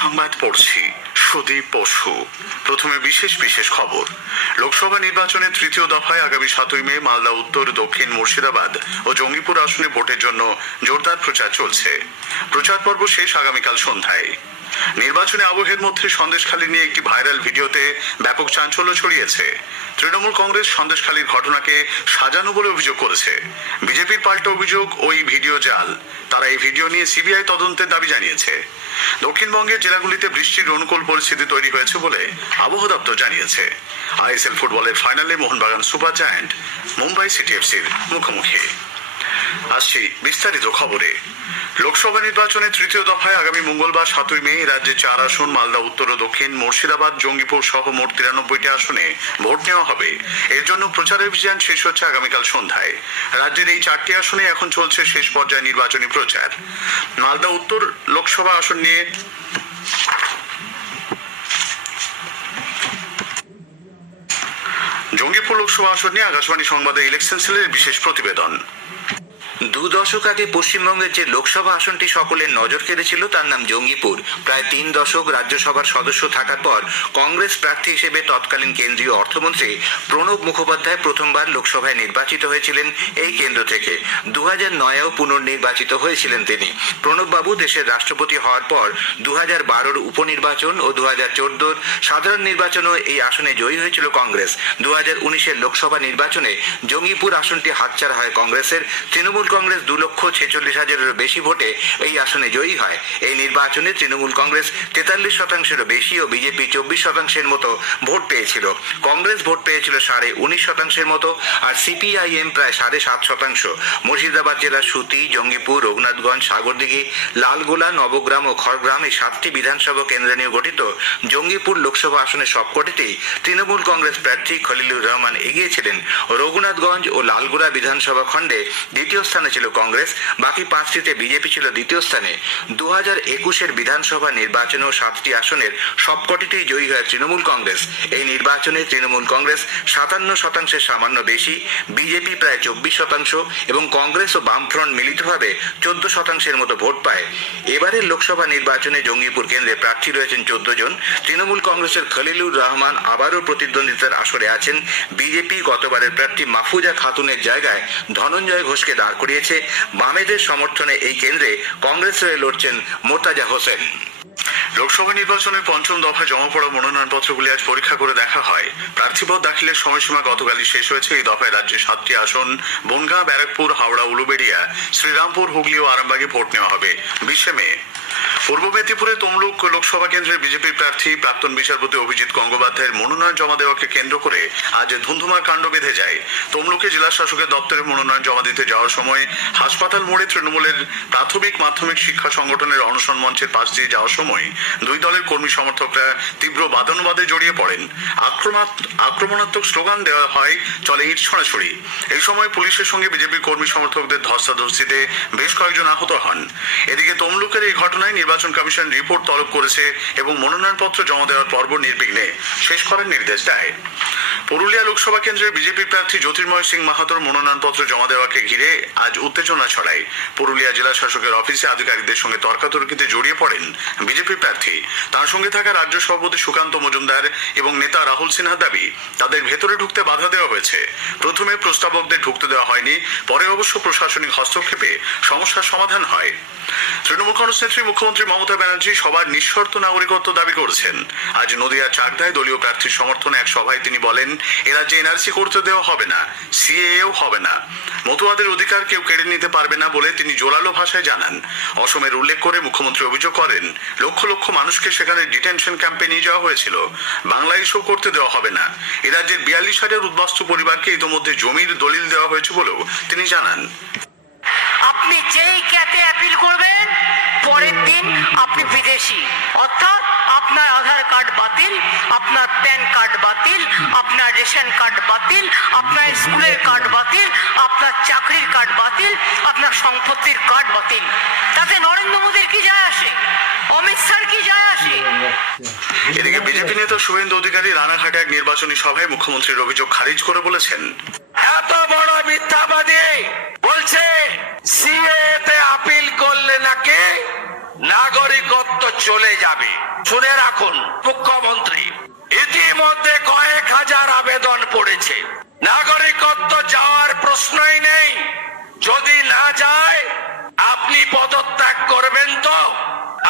সংবাদ পড়ছি সুদীপ বসু। প্রথমে বিশেষ বিশেষ খবর। লোকসভা নির্বাচনের তৃতীয় দফায় আগামী সাতই মে মালদা, উত্তর, দক্ষিণ মুর্শিদাবাদ ও জঙ্গিপুর আসনে ভোটের জন্য জোরদার প্রচার চলছে। প্রচার পর্ব শেষ আগামীকাল সন্ধ্যায়। নির্বাচনে আবহের মধ্যে সন্দেশখালী নিয়ে একটি ভাইরাল ভিডিওতে ব্যাপক চাঞ্চল্য ছড়িয়েছে। তৃণমূল কংগ্রেস সন্দেশখালীর ঘটনাকে সাজানো বলে অভিযোগ করেছে। বিজেপির পাল্টা অভিযোগ, ওই ভিডিও জাল। তারা এই ভিডিও নিয়ে সিবিআই তদন্তের দাবি জানিয়েছে। দক্ষিণবঙ্গের জেলাগুলিতে বৃষ্টির অনুকূল পরিস্থিতি তৈরি হয়েছে বলে আবহাওয়া দপ্তর জানিয়েছে। আইএসএল ফুটবলের ফাইনালে Mohun Bagan super giant, Mumbai city এফসির মুখোমুখি। আসছি বিস্তারিত খবরে। লোকসভা নির্বাচনে তৃতীয় দফায় আগামী মঙ্গলবার সাতই মে রাজ্যে চার আসন, মালদা, উত্তর ও দক্ষিণ, মুর্শিদাবাদ, জঙ্গিপুর সহ মোট তিরানব্বইটি আসনে ভোট নেওয়া হবে। এর জন্য প্রচার অভিযান শেষ হচ্ছে আগামীকাল সন্ধ্যায়। রাজ্যের এই চারটি আসনে এখন চলছে শেষ পর্যায়ে নির্বাচনী প্রচার। মালদা উত্তর লোকসভা আসন নিয়ে জঙ্গিপুর লোকসভা আসন নিয়ে আকাশবাণী সংবাদে ইলেকশন সেলের বিশেষ প্রতিবেদন। দু দশক আগে পশ্চিমবঙ্গের যে লোকসভা আসনটি সকলের নজর কেড়েছিল, তার নাম জঙ্গিপুর। প্রায় তিন দশক রাজ্যসভার সদস্য থাকার পর কংগ্রেস প্রার্থী হিসেবে তৎকালীন কেন্দ্রীয় অর্থমন্ত্রী প্রণব মুখোপাধ্যায় প্রথমবার লোকসভায় নির্বাচিত হয়েছিলেন এই কেন্দ্র থেকে। দু হাজার নয়েও পুনর্নির্বাচিত হয়েছিলেন তিনি। প্রণববাবু দেশের রাষ্ট্রপতি হওয়ার পর দু হাজার বারোর উপনির্বাচন ও দু হাজার চোদ্দোর সাধারণ নির্বাচনেও এই আসনে জয়ী হয়েছিল কংগ্রেস। দু হাজার উনিশের লোকসভা নির্বাচনে জঙ্গিপুর আসনটি হাতছাড়া হয় কংগ্রেসের। তৃণমূল কংগ্রেস দু লক্ষ ছেচল্লিশ হাজারেরও বেশি ভোটে এই আসনে জয়ী হয়। এই নির্বাচনে তৃণমূল কংগ্রেস তেতাল্লিশ শতাংশেরও বেশি ও বিজেপি চব্বিশ শতাংশের মতো ভোট পেয়েছিল। কংগ্রেস ভোট পেয়েছিল সাড়ে উনিশ শতাংশের মতো আর সিপিআইএম প্রায় সাড়ে সাত শতাংশ। মুর্শিদাবাদ জেলার সুতি, জঙ্গিপুর, রঘুনাথগঞ্জ, সাগরদিঘি, লালগোলা, নবগ্রাম ও খড়গ্রাম এই সাতটি বিধানসভা কেন্দ্র নিয়ে গঠিত জঙ্গিপুর লোকসভা আসনের সবকটিতেই তৃণমূল কংগ্রেস প্রার্থী খলিলুর রহমান এগিয়েছিলেন। রঘুনাথগঞ্জ ও লালগোলা বিধানসভা খণ্ডে দ্বিতীয় স্থানে ছিল কংগ্রেস, বাকি পাঁচটিতে বিজেপি ছিল দ্বিতীয় স্থানে। দু হাজার একুশের বিধানসভা নির্বাচনে ও সাতটি আসনের সবকটিতেই জয়ী হয় তৃণমূল কংগ্রেস। এই নির্বাচনে তৃণমূল কংগ্রেস সাতান্ন শতাংশের সামান্য বেশি, বিজেপি প্রায় চব্বিশ শতাংশ এবং কংগ্রেস ও বামফ্রন্ট মিলিতভাবে চোদ্দ শতাংশের মতো ভোট পায়। এবারের লোকসভা নির্বাচনে জঙ্গিপুর কেন্দ্রে প্রার্থী রয়েছেন চোদ্দ জন। তৃণমূল কংগ্রেসের খলিলুর রহমান আবারও প্রতিদ্বন্দ্বিতার আসরে আছেন। বিজেপি গতবারের প্রার্থী মাহফুজা খাতুনের জায়গায় ধনঞ্জয় ঘোষকে দাঁড় করিয়েছে। বামেদের সমর্থনে এই কেন্দ্রে কংগ্রেস হয়ে লড়ছেন মোর্তাজা হোসেন। লোকসভা নির্বাচনের পঞ্চম দফায় জমা পড়া মনোনয়নপত্রগুলি আজ পরীক্ষা করে দেখা হয়। প্রার্থীপদ দাখিলের সময়সীমা গতকালই শেষ হয়েছে। এই দফায় রাজ্যে সাতটি আসন, বনগাঁ, ব্যারাকপুর, হাওড়া, উলুবেড়িয়া, শ্রীরামপুর, হুগলি ও আরামবাগে ভোট নেওয়া হবে। বিশে মে পূর্ব মেদিনীপুরে তমলুক লোকসভা কেন্দ্রের বিজেপি প্রার্থী প্রাক্তন বিচারপতি অভিজিৎ গঙ্গোপাধ্যায়ের মনোনয়ন জমা দেওয়াকে কেন্দ্র করে আজ ধুন্ধুমার কাণ্ড বেঁধে যায়। তমলুকে জেলা শাসকের দপ্তরে মনোনয়ন জমা দিতে যাওয়ার সময় হাসপাতাল মোড়ে তৃণমূলের প্রাথমিক মাধ্যমিক শিক্ষা সংগঠনের অনশন মঞ্চের পাশ দিয়ে যাওয়ার সময় দুই দলের কর্মী সমর্থকরা তীব্র বাদানুবাদে জড়িয়ে পড়েন। আক্রমণাত্মক স্লোগান দেওয়া হয়, চলে ইট ছড়াছড়ি। এই সময় পুলিশের সঙ্গে বিজেপি কর্মী সমর্থকদের ধস্তাধস্তিতে বেশ কয়েকজন আহত হন। এদিকে তমলুকের এই ঘটনায় নির্বাচন কমিশন রিপোর্ট তলব করেছে এবং মনোনয়নপত্র জমা দেওয়ার পর্ব নির্বিঘ্নে। শেষ করার নির্দেশ দেয়। পুরুলিয়া লোকসভা কেন্দ্রের বিজেপি প্রার্থী জ্যোতির্ময় সিং মাহাতোর মনোনয়নপত্র জমা দেওয়াকে ঘিরে আজ উত্তেজনা ছড়ায়। পুরুলিয়া জেলা শাসকের অফিসে আধিকারিকদের সঙ্গে তর্কাতর্কিতে জড়িয়ে পড়েন বিজেপি প্রার্থী। তার সঙ্গে থাকা রাজ্য সভাপতি সুকান্ত মজুমদার এবং নেতা রাহুল সিনহার দাবি, তাদের ভেতরে ঢুকতে বাধা দেওয়া হয়েছে। প্রথমে প্রস্তাবকদের ঢুকতে দেওয়া হয়নি, পরে অবশ্য প্রশাসনিক হস্তক্ষেপে সমস্যার সমাধান হয়। তৃণমূল কংগ্রেস নেত্রী মুখ্যমন্ত্রী মমতা ব্যানার্জি সবার নিঃশর্ত নাগরিকত্ব দাবি করেছেন। আজ নদিয়া চাকদায় দলীয় প্রার্থীর সমর্থনে এক সভায় তিনি বলেন এ রাজ্যে এনআরসি করতে দেওয়া হবে না সিএও হবে না। মতুয়াদের অধিকার কেউ কেড়ে নিতে পারবে না বলে তিনি জোরালো ভাষায় জানান। অসমের উল্লেখ করে মুখ্যমন্ত্রী অভিযোগ করেন, লক্ষ লক্ষ মানুষকে সেখানে ডিটেনশন ক্যাম্পে নিয়ে যাওয়া হয়েছিল। বাংলায় এসব করতে দেওয়া হবে না। এ রাজ্যের বিয়াল্লিশ হাজার উদ্বাস্তু পরিবারকে ইতোমধ্যে জমির দলিল দেওয়া হয়েছে বলেও তিনি জানান। আপনি যেই ক্যাতে অ্যাপিল করবেন পরের দিন আপনি বিদেশি। অর্থাৎ আপনার আধার কার্ড বাতিল আপনার প্যান কার্ড বাতিল আপনার রেশন কার্ড বাতিল আপনার স্কুলের কার্ড বাতিল আপনার চাকরির কার্ড বাতিল আপনার সম্পত্তির কার্ড বাতিল। তাতে নরেন্দ্র মোদীর কি যায় আসে? অমিত শাহর কি যায় আসে? এদিকে বিজেপি নেতা শুভেন্দু অধিকারী রানাঘাটে এক নির্বাচনী সভায় মুখ্যমন্ত্রীর অভিযোগ খারিজ করে বলেছেন। এত বড় মিথ্যাবাদী! বলছে সিএ তে আপিল করলে নাকি নাগরিকত্ব চলে যাবে। শুনে রাখুন, মুখ্যমন্ত্রী, ইতিমধ্যে কয়েক হাজার আবেদন পড়েছে। নাগরিকত্ব যাওয়ার প্রশ্নই নেই। যদি না যায়, আপনি পদত্যাগ করবেন তো?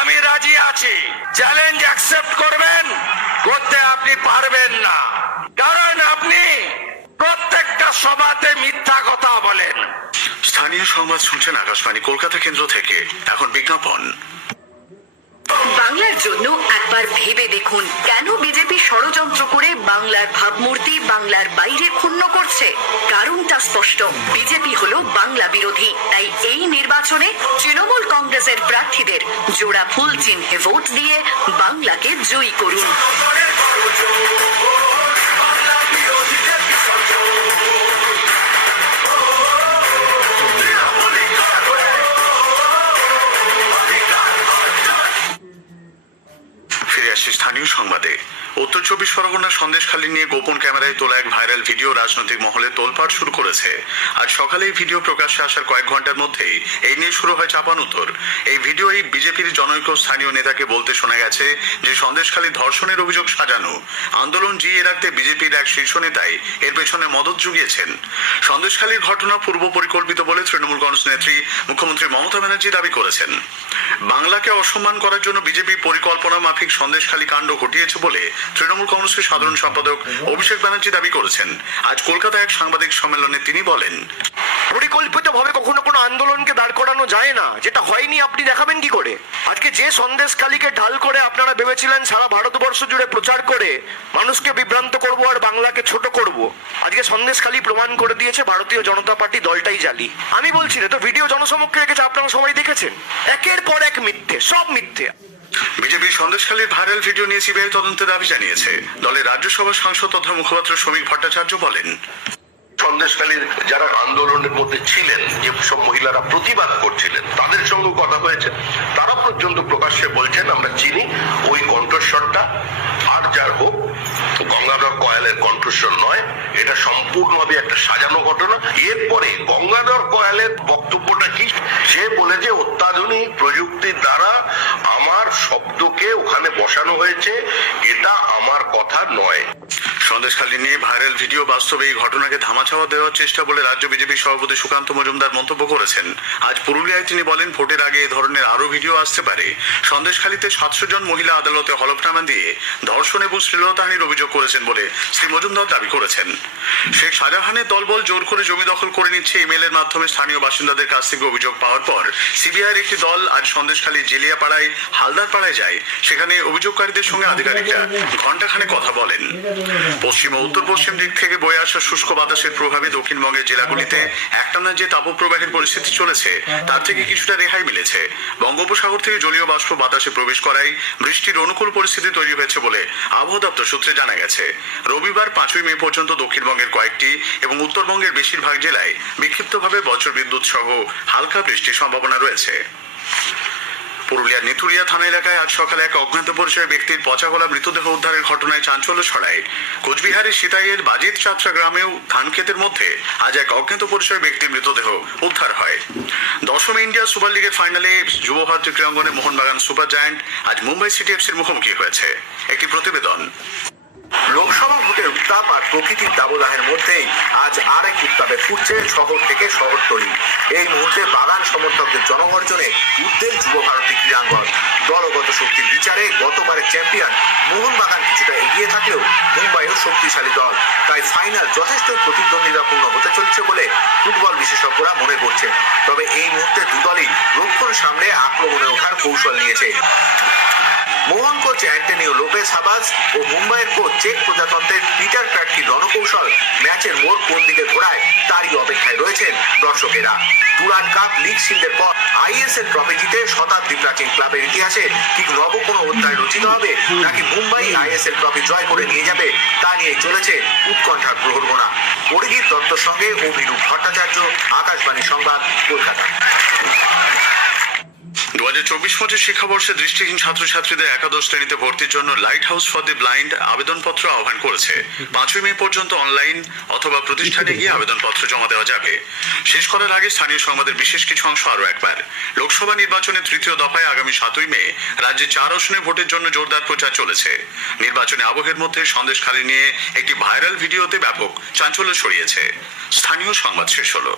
আমি রাজি আছি। চ্যালেঞ্জ অ্যাকসেপ্ট করবেন, করতে আপনি পারবেন না। কারণ আপনি প্রত্যেকটা সভাতে মিথ্যা বলেন। স্থানীয় সংবাদ শুনছেন আকাশবাণী কলকাতা কেন্দ্র থেকে। এখন বিজ্ঞাপন। বাংলার জন্য একবার ভেবে দেখুন কেন বিজেপি ষড়যন্ত্র করে বাংলার ভাবমূর্তি বাংলার বাইরে ক্ষুণ্ণ করছে। কারণটা স্পষ্ট বিজেপি হলো বাংলা বিরোধী তাই এই নির্বাচনে তৃণমূল কংগ্রেসের প্রার্থীদের জোড়া ফুল চিহ্নে ভোট দিয়ে বাংলাকে জয়ী করুন। আসছি স্থানীয় সংবাদে। উত্তর চব্বিশ পরগনার সন্দেশখালী নিয়ে গোপন ক্যামেরায় তোলা এক ভাইরাল ভিডিও রাজনৈতিক মহলে তোলপাড় শুরু করেছে। আজ সকালে এই ভিডিও প্রকাশ্যে আসার কয়েক ঘণ্টার মধ্যেই এই নিয়ে শুরু হয় চাপানুতর এই ভিডিও এই বিজেপির জনৈক স্থানীয় নেতাকে বলতে শোনা গেছে যে সন্দেশখালী ধর্ষণের অভিযোগ সাজানো। আন্দোলন জিয়ে রাখতে বিজেপির এক শীর্ষ নেতাই এর পেছনে মদত জুগিয়েছেন। সন্দেশখালীর ঘটনা পূর্ব পরিকল্পিত বলে তৃণমূল কংগ্রেস নেত্রী মুখ্যমন্ত্রী মমতা ব্যানার্জি দাবি করেছেন। বাংলাকে অসম্মান করার জন্য বিজেপি পরিকল্পনা মাফিক সন্দেশখালী কাণ্ড ঘটিয়েছে বলে তৃণমূল কংগ্রেসের সাধারণ সম্পাদক অভিষেক ব্যানার্জি দাবি করেছেন। আজ কলকাতায় এক সাংবাদিক সম্মেলনে তিনি বলেন, পরিকল্পিতভাবে কখনো কোনো আন্দোলনকে দাঁড় করানো যায় না। যেটা হয়নি, আপনি দেখাবেন কি করে? আজকে যে সন্দেশকালীকে ঢাল করে আপনারা ভেবেছিলেন সারা ভারতবর্ষ জুড়ে প্রচার করে মানুষকে বিভ্রান্ত করব আর বাংলাকে ছোট করব, আজকে সন্দেশখালী প্রমাণ করে দিয়েছে ভারতীয় জনতা পার্টি দলটাই জালি। আমি বলছি না, তো ভিডিও জনসমক্ষে রেখেছে, আপনারা সবাই দেখেছেন? একের পর এক মিথ্যে, সব মিথ্যে। বিজেপি সন্দেশখালীর ভাইরাল ভিডিও নিয়ে সিবিআই তদন্তের দাবি জানিয়েছে। দলের রাজ্যসভা সাংসদ তথা মুখপাত্র শ্রমিক ভট্টাচার্য বলেন সন্দেশকালীর যারা আন্দোলনের মধ্যে ছিলেন, যে সব মহিলারা প্রতিবাদ করছিলেন, তাদের সঙ্গে কথা হয়েছে। তারা পর্যন্ত প্রকাশ্যে বলছেন, আমরা চিনি ওই কণ্ঠস্বরটা, আর যার গঙ্গাধর কয়ালের কণ্ঠস্বর নয়, এটা সম্পূর্ণভাবে একটা সাজানো ঘটনা। এরপরে গঙ্গাধর কয়ালের বক্তব্যটা কি? সে বলেছে অত্যাধুনিক প্রযুক্তির দ্বারা আমার শব্দকে ওখানে বসানো হয়েছে, এটা আমার কথা নয়। সন্দেশখালী নিয়ে ভাইরাল ভিডিও বাস্তবে এই ঘটনাকে ধামাচাপা দেওয়ার চেষ্টা বলে রাজ্য বিজেপি সভাপতি সুকান্ত মজুমদার মন্তব্য করেছেন। আজ পুরুলিয়ায় তিনি বলেন, ভোটের আগে এ ধরনের আরও ভিডিও আসতে পারে। সন্দেশখালীতে সাতশো জন মহিলা আদালতে হলফনামা দিয়ে ধর্ষণ এবং শ্লীলতাহানির অভিযোগ করেছেন বলে শ্রী মজুমদার দাবি করেছেন। শেখ শাহজাহানের দলবল জোর করে জমি দখল করে নিচ্ছে ইমেলের মাধ্যমে স্থানীয় বাসিন্দাদের কাছ থেকে অভিযোগ পাওয়ার পর সিবিআইয়ের একটি দল আজ সন্দেশখালী জেলিয়াপাড়ায়, হালদারপাড়ায় যায়। সেখানে অভিযোগকারীদের সঙ্গে আধিকারিকরা ঘণ্টাখানে কথা বলেন। পশ্চিম ও উত্তর পশ্চিম দিক থেকে বয়ে আসা শুষ্ক বাতাসের প্রভাবে দক্ষিণবঙ্গের জেলাগুলিতে একটানা যে তাপপ্রবাহের পরিস্থিতি চলেছে, তার থেকে কিছুটা রেহাই মিলেছে। বঙ্গোপসাগর থেকে জলীয় বাষ্প বাতাসে প্রবেশ করায় বৃষ্টির অনুকূল পরিস্থিতি তৈরি হয়েছে বলে আবহাওয়া দপ্তর সূত্রে জানা গেছে। রবিবার পাঁচই মে পর্যন্ত দক্ষিণবঙ্গের কয়েকটি এবং উত্তরবঙ্গের বেশিরভাগ জেলায় বিক্ষিপ্তভাবে বজ্র বিদ্যুৎ সহ হালকা বৃষ্টির সম্ভাবনা রয়েছে। পুরুলিয়ার নেতুরিয়া থানা এলাকায় আজ সকালে এক অজ্ঞাত পরিচয় ব্যক্তির পচা গলা মৃতদেহ উদ্ধারের ঘটনায় চাঞ্চল্য ছড়ায়। কোচবিহারের সিতাইয়ের বাজিত চাত্রা গ্রামেও ধান ক্ষেতের মধ্যে আজ এক অজ্ঞাত পরিচয় ব্যক্তির মৃতদেহ উদ্ধার হয়। দশম ইন্ডিয়া সুপার লিগের ফাইনালে যুব ভারতী ক্রীড়াঙ্গনে মোহনবাগান সুপার জায়ান্ট আজ মুম্বাই সিটি এফসির মুখোমুখি হয়েছে। একটি প্রতিবেদন। লোকসভা ভোটের উত্তাপ আর প্রকৃতির দাবদাহের মধ্যেই আজ আর এক উত্তাপে ফুটছে শহর থেকে শহরতলি। এই মুহূর্তে বাগান সমর্থকদের জনগর্জনে উদ্বেগ যুব ভারতী ক্রীড়াঙ্গন। দলগত শক্তির বিচারে গতবারের চ্যাম্পিয়ন মোহনবাগান কিছুটা এগিয়ে থাকলেও মুম্বাইও শক্তিশালী দল। তাই ফাইনাল যথেষ্ট প্রতিদ্বন্দ্বিতাপূর্ণ হতে চলছে বলে ফুটবল বিশেষজ্ঞরা মনে করছেন। তবে এই মুহূর্তে দুদলই রক্ষণ সামলে আক্রমণে ওঠার কৌশল নিয়েছে। লোপেস হাবাস ও মুম্বাইয়ের কোচ চেক প্রজাতন্ত্রের পিটার ক্র্যাটকির রণকৌশল ম্যাচের মোড় কোন দিকে ঘোরায় তারই অপেক্ষায় রয়েছেন দর্শকেরা। টুরান কাপ লিগ শিল্ডের পর আইএসএল ট্রফি জিতে শতাব্দী প্রাচীন ক্লাবের ইতিহাসে ঠিক নব কোনো অধ্যায় রচিত হবে নাকি মুম্বাই আইএসএল ট্রফি জয় করে নিয়ে যাবে তা নিয়ে চলেছে উৎকণ্ঠার প্রহরগোনা। পরিগীত দত্তর সঙ্গে অভিরূপ ভট্টাচার্য, আকাশবাণী সংবাদ, কলকাতা। দু চব্বিশ পঁচিশ শিক্ষাবর্ষে দৃষ্টিহীন ছাত্রছাত্রীদের একাদশ শ্রেণীতে ভর্তির জন্য light house for the blind আবেদনপত্র আহ্বান করেছে। পাঁচই মে পর্যন্ত অনলাইন অথবা প্রতিষ্ঠানে গিয়ে আবেদনপত্র জমা দেওয়া যাবে। শেষ করার আগে স্থানীয় সংবাদের বিশেষ কিছু অংশ আরও একবার। লোকসভা নির্বাচনের তৃতীয় দফায় আগামী সাতই মে রাজ্যে চার আসনে ভোটের জন্য জোরদার প্রচার চলেছে। নির্বাচনী আবহের মধ্যে সন্দেশখালী নিয়ে একটি ভাইরাল ভিডিওতে ব্যাপক চাঞ্চল্য ছড়িয়েছে। স্থানীয় সংবাদ শেষ হলো।